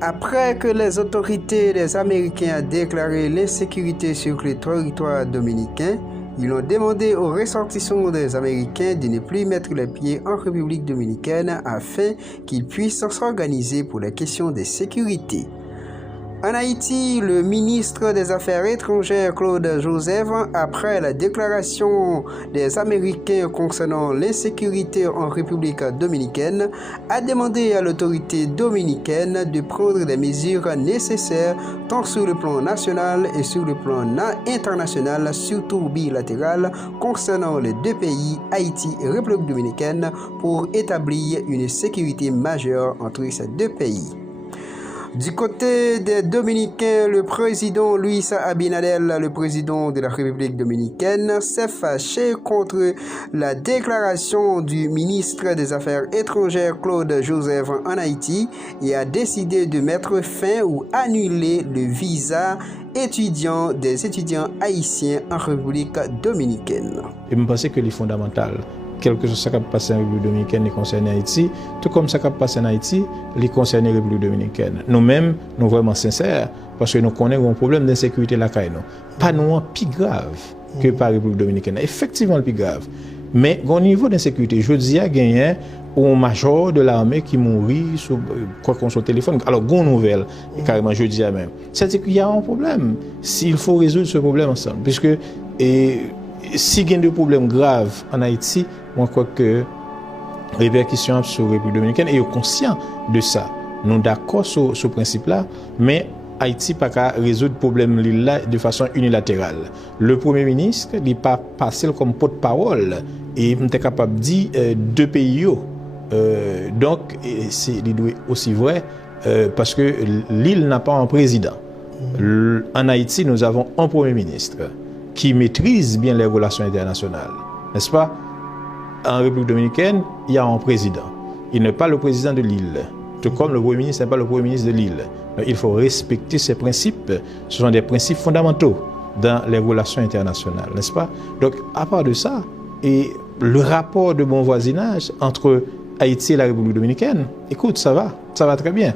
Après que les autorités des Américains ont déclaré l'insécurité sur le territoire dominicain, ils ont demandé aux ressortissants des Américains de ne plus mettre les pieds en République dominicaine afin qu'ils puissent s'organiser pour les questions de sécurité. En Haïti, le ministre des Affaires étrangères Claude Joseph, après la déclaration des Américains concernant l'insécurité en République dominicaine, a demandé à l'autorité dominicaine de prendre des mesures nécessaires tant sur le plan national et sur le plan international, surtout bilatéral, concernant les deux pays, Haïti et République dominicaine, pour établir une sécurité majeure entre ces deux pays. Du côté des Dominicains, le président Luis Abinadel, le président de la République dominicaine, s'est fâché contre la déclaration du ministre des Affaires étrangères Claude Joseph en Haïti et a décidé de mettre fin ou annuler le visa étudiant des étudiants haïtiens en République dominicaine. Et je pense que les fondamentales, quelque chose qui a passé en République dominicaine, les concerne Haïti, tout comme ça qui a passé en Haïti, les concerne la République dominicaine. Nous-mêmes, nous sommes vraiment sincères, parce que nous connaissons un problème d'insécurité là, pas nous plus grave que par la République dominicaine. Effectivement, le plus grave. Mais au niveau d'insécurité, je dis à gagner un major de l'armée qui mourit sur quoi qu'on soit téléphone. Alors, bonne nouvelle, carrément, je dis à même. C'est-à-dire qu'il y a un problème. S'il faut résoudre ce problème ensemble, puisque si il y a des problèmes graves en Haïti, moi je crois que répercussions sur la République dominicaine est conscient de ça. Nous sommes d'accord sur ce principe-là, mais Haïti n'a pas résoudre le problème là de façon unilatérale. Le Premier ministre n'est pas passé comme porte-parole et il est capable de dire deux pays. Donc, c'est aussi vrai parce que l'île n'a pas un président. En Haïti, nous avons un Premier ministre qui maîtrise bien les relations internationales. N'est-ce pas? En République dominicaine, il y a un président. Il n'est pas le président de l'île. Tout comme le Premier ministre n'est pas le Premier ministre de l'île. Il faut respecter ces principes. Ce sont des principes fondamentaux dans les relations internationales, n'est-ce pas? Donc, à part de ça, et le rapport de bon voisinage entre Haïti et la République dominicaine, écoute, ça va très bien.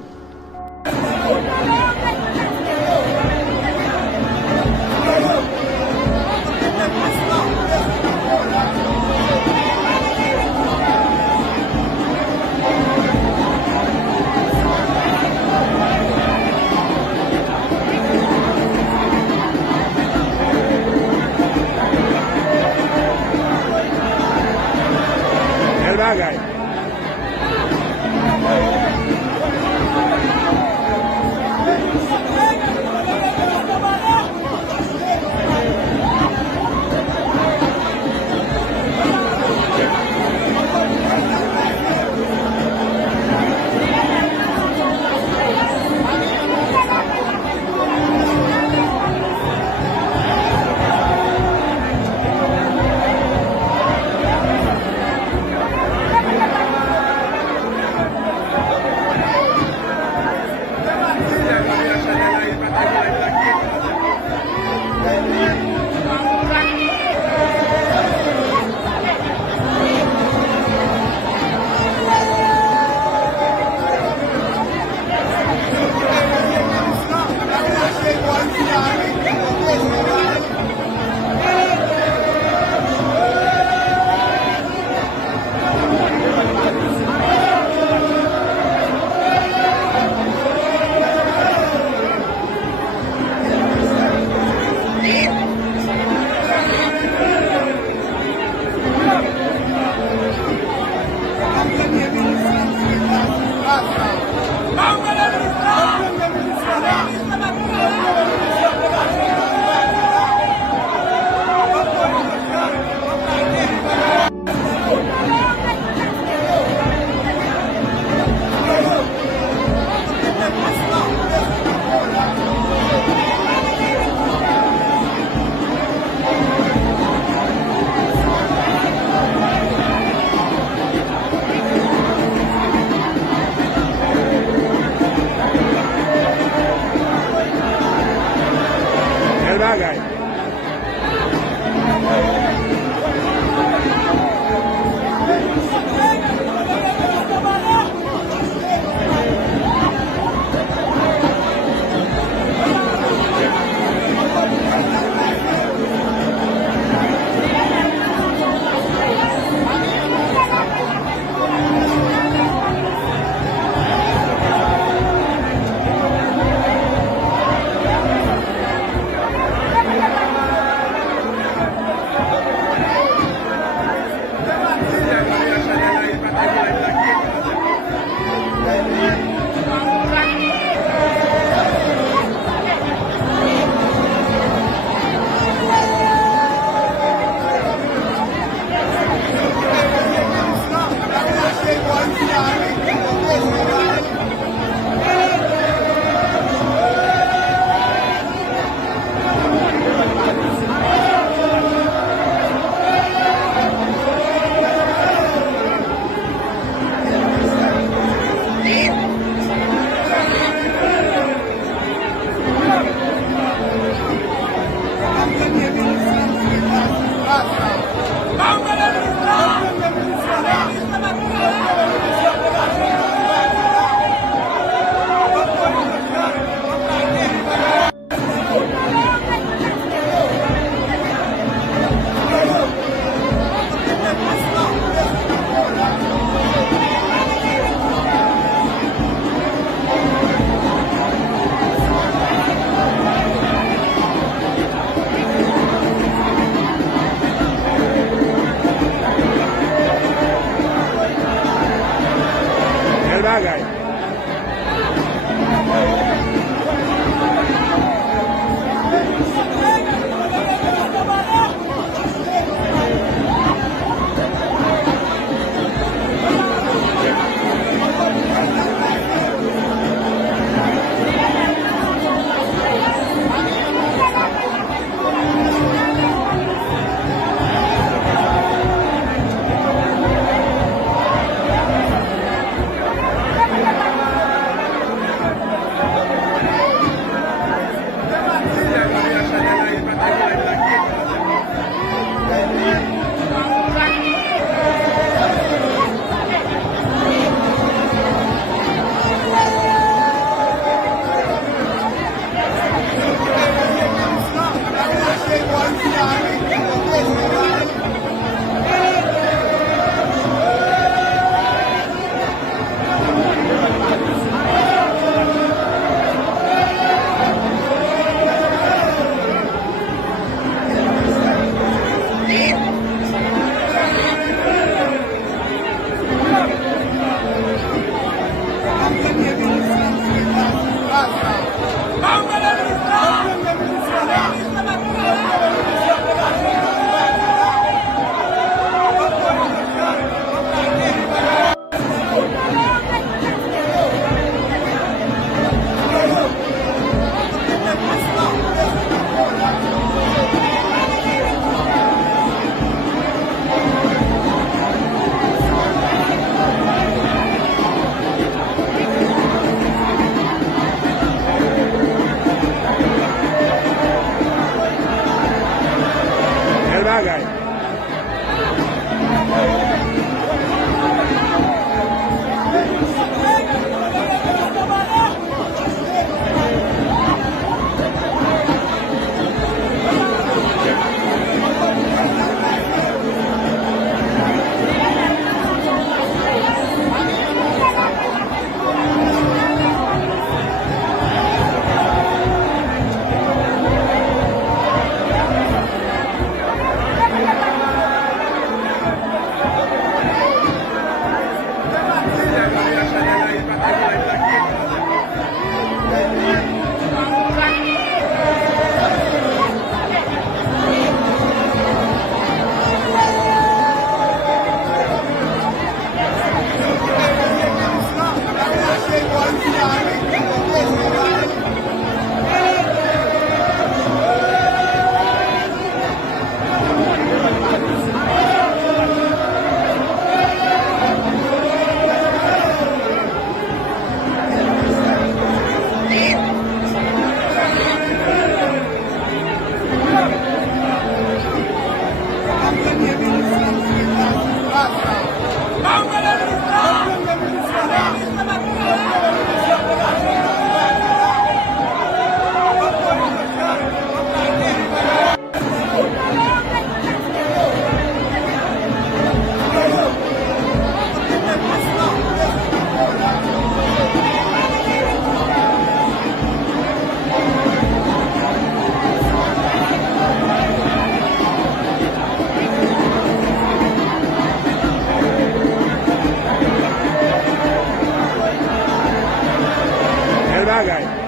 El bagay.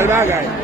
El bagay.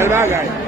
El bagay.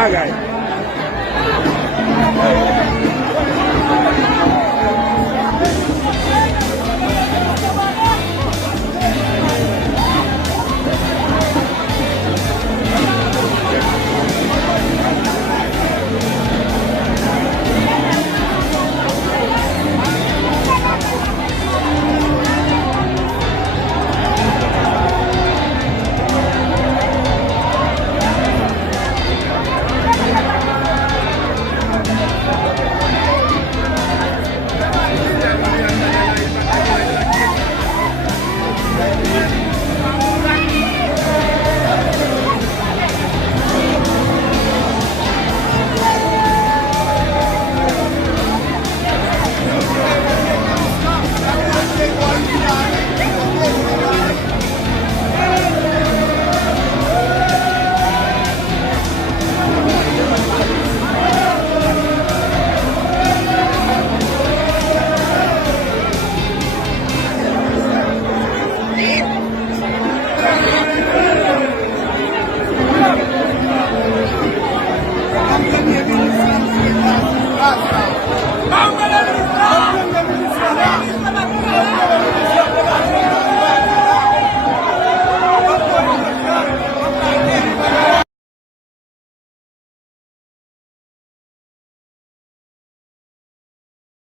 bagay.